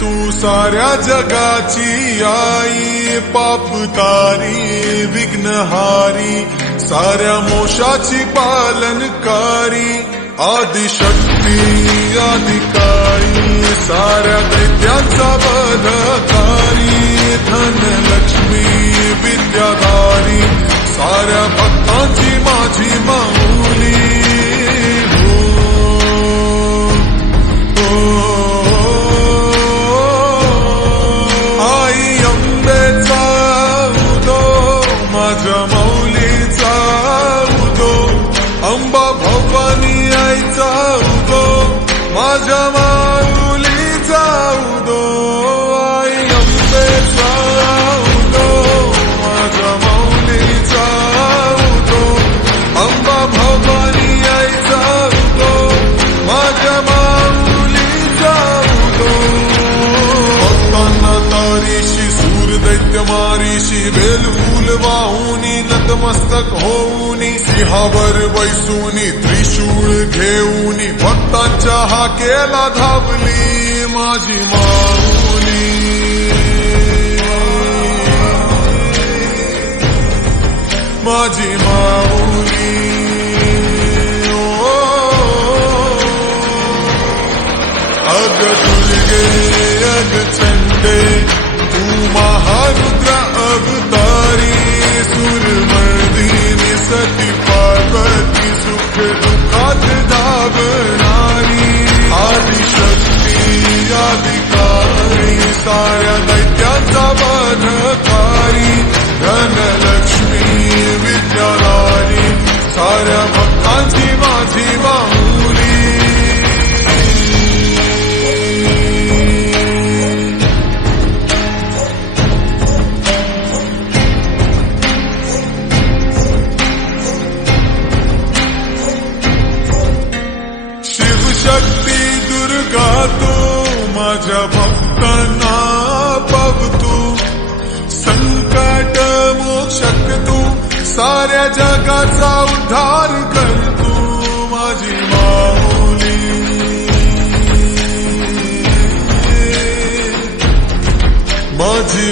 तू साऱ्या जगाची आई, पाप तारी विघ्नहारी, साऱ्या मोशाची पालनकारी, आदिशक्ती अधिकारी, साऱ्या दैत्यांचा वधकारी, धनलक्ष्मी विद्याधारी, साऱ्या भक्तांची माझी माऊली. आई अंबेचा उदो, माझ्या माऊलीचा उदो, अंबा भवानी आईचा उदो, माझ्या माऊलीचा उदो. आई अंबेचा उदो, माझ्या माऊलीचा उदो, अंबा भवानी आईचा उदो, माझ्या माऊलीचा उदो. भक्तांना तारीशी, सूर दैत्य मारीशी, बेलफूल वाहुनी, नतमस्तक होऊनी, सिंहावर बैसूनी, त्रिशूळ घेऊनी, भक्तांच्या हाकेला धावली माझी माऊली. माझी माऊली. अग दुर्गे अग चंडे, तू महारुद्र अवतारी, सुरमर्दिनी सती पार्वती, सुख दुःखात धावणारी, आदिशक्ती अधिकारी, साऱ्या दैत्यांचा वधकारी, धनलक्ष्मी विद्याधारी, साऱ्या भक्तांची माझी माऊली. शक्ती दुर्गा तू, माझ्या भक्तांना पावतू, संकट मोक्षक तू, साऱ्या जगाचा उद्धार कर तू माझी माऊली. माझी